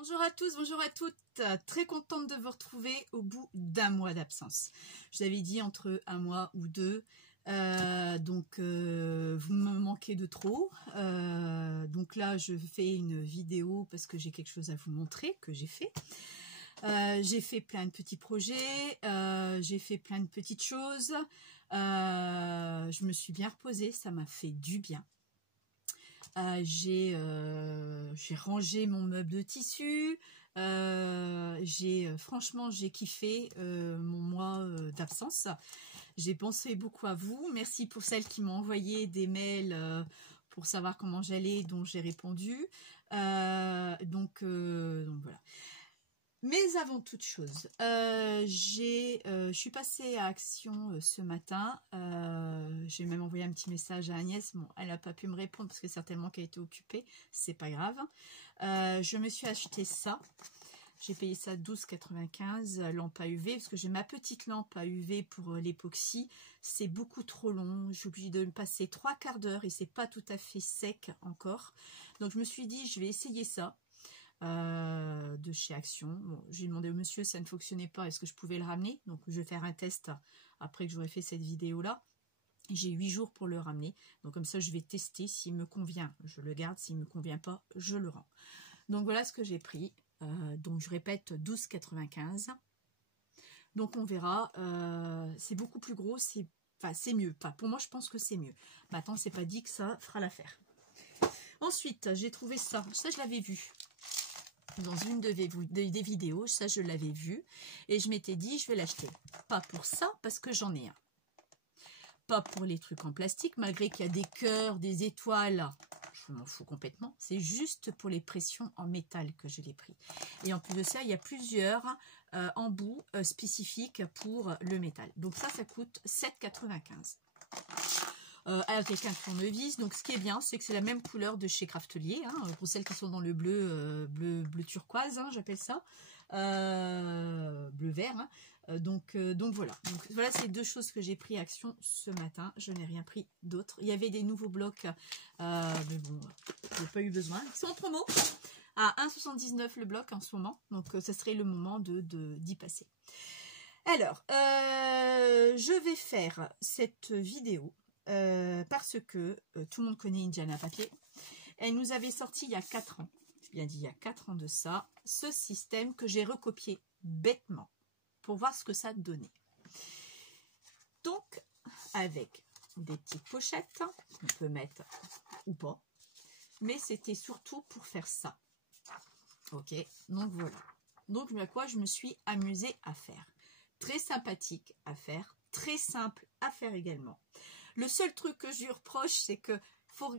Bonjour à tous, bonjour à toutes, très contente de vous retrouver au bout d'un mois d'absence. Je vous avais dit entre un mois ou deux, donc vous me manquez de trop. Donc là je fais une vidéo parce que j'ai quelque chose à vous montrer que j'ai fait. J'ai fait plein de petits projets, j'ai fait plein de petites choses, je me suis bien reposée, ça m'a fait du bien. J'ai rangé mon meuble de tissu, franchement j'ai kiffé mon mois d'absence. J'ai pensé beaucoup à vous, merci pour celles qui m'ont envoyé des mails pour savoir comment j'allais, dont j'ai répondu. Donc voilà. Mais avant toute chose, je suis passée à Action ce matin. J'ai même envoyé un petit message à Agnès. Bon, elle n'a pas pu me répondre parce que certainement qu'elle était occupée. C'est pas grave. Je me suis acheté ça. J'ai payé ça 12,95 €, lampe à UV, parce que j'ai ma petite lampe à UV pour l'époxy. C'est beaucoup trop long. J'ai obligé de me passer 3/4 d'heure et c'est pas tout à fait sec encore. Donc je me suis dit, je vais essayer ça. De chez Action. Bon, j'ai demandé au monsieur si ça ne fonctionnait pas, est-ce que je pouvais le ramener. Donc je vais faire un test après que j'aurai fait cette vidéo là. J'ai 8 jours pour le ramener, donc comme ça je vais tester. S'il me convient je le garde, s'il me convient pas je le rends. Donc voilà ce que j'ai pris. Donc je répète, 12,95 €. donc on verra. C'est beaucoup plus gros, c'est mieux. Enfin, pour moi je pense que c'est mieux. Maintenant c'est pas dit que ça fera l'affaire. Ensuite j'ai trouvé ça je l'avais vu dans une des vidéos, ça je l'avais vu et je m'étais dit je vais l'acheter. Pas pour ça parce que j'en ai un. Pas pour les trucs en plastique, malgré qu'il y a des cœurs, des étoiles, je m'en fous complètement. C'est juste pour les pressions en métal que je l'ai pris. Et en plus de ça, il y a plusieurs embouts spécifiques pour le métal. Donc ça coûte 7,95 €. Avec un tournevis. Donc ce qui est bien, c'est que c'est la même couleur de chez Craftelier, hein, pour celles qui sont dans le bleu, bleu turquoise, hein, j'appelle ça, bleu vert. Hein. Donc voilà. Donc voilà, c'est deux choses que j'ai pris Action ce matin. Je n'ai rien pris d'autre. Il y avait des nouveaux blocs, mais bon, j'ai pas eu besoin. Ils sont en promo à 1,79 € le bloc en ce moment. Donc ça serait le moment d'y passer. Alors, je vais faire cette vidéo. Parce que tout le monde connaît Indiana Papier. Elle nous avait sorti il y a 4 ans, j'ai bien dit il y a 4 ans de ça, ce système que j'ai recopié bêtement pour voir ce que ça donnait. Donc, avec des petites pochettes, on peut mettre ou pas, mais c'était surtout pour faire ça. Ok, donc voilà. Donc, à quoi je me suis amusée à faire. Très sympathique à faire, très simple à faire également. Le seul truc que je lui reproche, c'est que...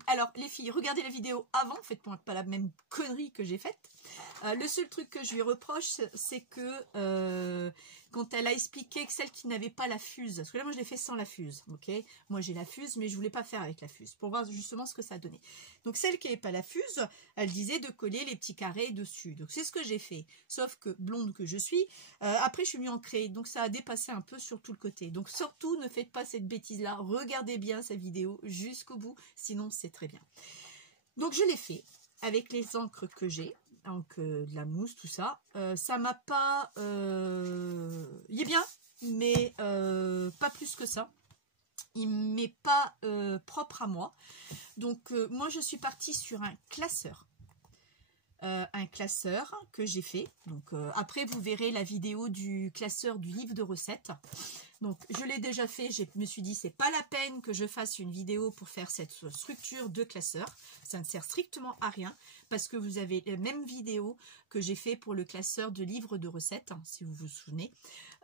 Alors, les filles, regardez la vidéo avant, faites-moi pas la même connerie que j'ai faite. Le seul truc que je lui reproche, c'est que quand elle a expliqué que celle qui n'avait pas la fuse, parce que là, moi, je l'ai fait sans la fuse, ok. Moi, j'ai la fuse, mais je voulais pas faire avec la fuse, pour voir justement ce que ça donnait. Donc, celle qui n'avait pas la fuse, elle disait de coller les petits carrés dessus. Donc, c'est ce que j'ai fait. Sauf que, blonde que je suis, après, je suis mis en créé. Donc, ça a dépassé un peu sur tout le côté. Donc, surtout, ne faites pas cette bêtise-là. Regardez bien cette vidéo jusqu'au bout, sinon, c'est très bien. Donc, je l'ai fait avec les encres que j'ai. Donc de la mousse, tout ça. Ça m'a pas... il est bien, mais pas plus que ça. Il m'est pas propre à moi. Donc moi, je suis partie sur un classeur. Un classeur que j'ai fait. Donc après, vous verrez la vidéo du classeur du livre de recettes. Donc je l'ai déjà fait, je me suis dit c'est pas la peine que je fasse une vidéo pour faire cette structure de classeur, ça ne sert strictement à rien parce que vous avez la même vidéo que j'ai fait pour le classeur de livres de recettes, hein, si vous vous souvenez.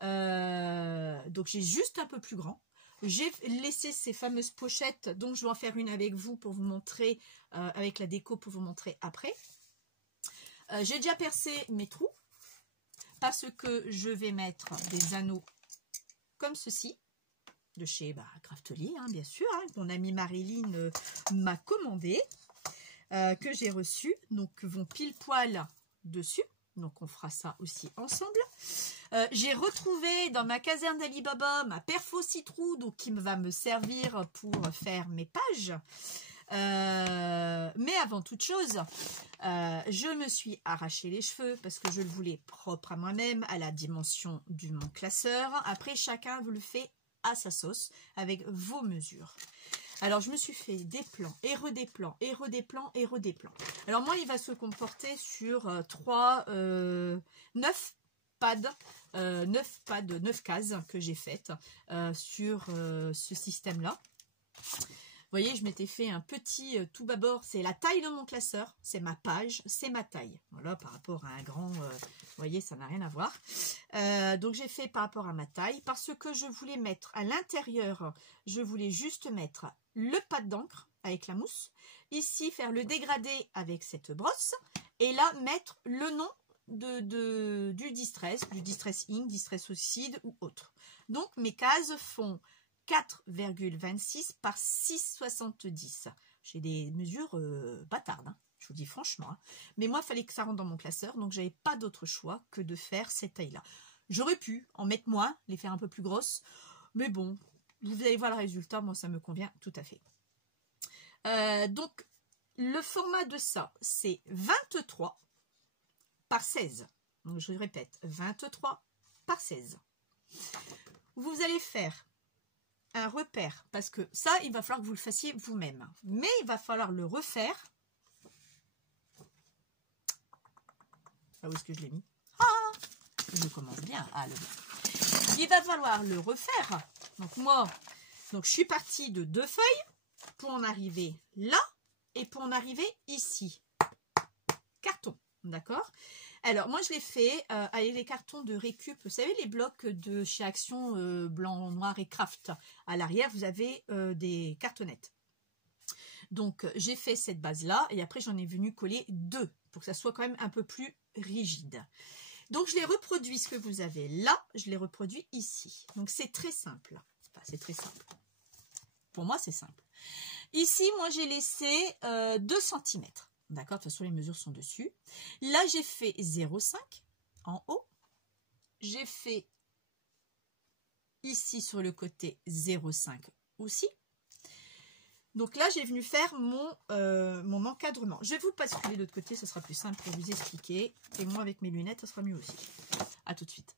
Donc j'ai juste un peu plus grand. J'ai laissé ces fameuses pochettes, donc je vais en faire une avec vous pour vous montrer, avec la déco pour vous montrer après. J'ai déjà percé mes trous parce que je vais mettre des anneaux comme ceci, de chez Craftelier, hein, bien sûr, hein, mon amie Marilyn m'a commandé, que j'ai reçu, donc vont pile poil dessus, donc on fera ça aussi ensemble. J'ai retrouvé dans ma caserne d'Alibaba ma perfo citrou, donc qui va me servir pour faire mes pages. Mais avant toute chose, je me suis arraché les cheveux parce que je le voulais propre à moi-même, à la dimension de mon classeur. Après, chacun vous le fait à sa sauce, avec vos mesures. Alors, je me suis fait des plans, et redéplans, et redéplans, et redéplans. Alors, moi, il va se comporter sur 9 pads, 9 cases que j'ai faites sur ce système-là. Vous voyez, je m'étais fait un petit tout bâbord, c'est la taille de mon classeur, c'est ma page, c'est ma taille. Voilà, par rapport à un grand, vous voyez, ça n'a rien à voir. Donc, j'ai fait par rapport à ma taille, parce que je voulais mettre à l'intérieur, je voulais juste mettre le pad d'encre avec la mousse. Ici, faire le dégradé avec cette brosse. Et là, mettre le nom du Distress Ink, Distress Oxide ou autre. Donc, mes cases font 4,26 par 6,70. J'ai des mesures bâtardes, hein, je vous dis franchement. Hein. Mais moi, il fallait que ça rentre dans mon classeur, donc j'avais pas d'autre choix que de faire cette taille-là. J'aurais pu en mettre moins, les faire un peu plus grosses, mais bon, vous allez voir le résultat, moi ça me convient tout à fait. Donc, le format de ça, c'est 23 par 16. Donc, je répète, 23 par 16. Vous allez faire un repère, parce que ça, il va falloir que vous le fassiez vous-même. Mais il va falloir le refaire. Ah, où est-ce que je l'ai mis? Ah, je commence bien. Ah, il va falloir le refaire. Donc moi, je suis partie de 2 feuilles pour en arriver là et pour en arriver ici. Carton, d'accord? Alors, moi, je l'ai fait avec les cartons de récup. Vous savez, les blocs de chez Action blanc, noir et craft. À l'arrière, vous avez des cartonnettes. Donc, j'ai fait cette base-là et après, j'en ai venu coller 2 pour que ça soit quand même un peu plus rigide. Donc, je les reproduis, ce que vous avez là, je les reproduis ici. Donc, c'est très simple. Enfin, c'est très simple. Pour moi, c'est simple. Ici, moi, j'ai laissé 2 cm. D'accord, de toute façon, les mesures sont dessus. Là, j'ai fait 0,5 en haut. J'ai fait ici, sur le côté, 0,5 aussi. Donc là, j'ai venu faire mon encadrement. Je vais vous basculer de l'autre côté, ce sera plus simple pour vous expliquer. Et moi, avec mes lunettes, ça sera mieux aussi. À tout de suite.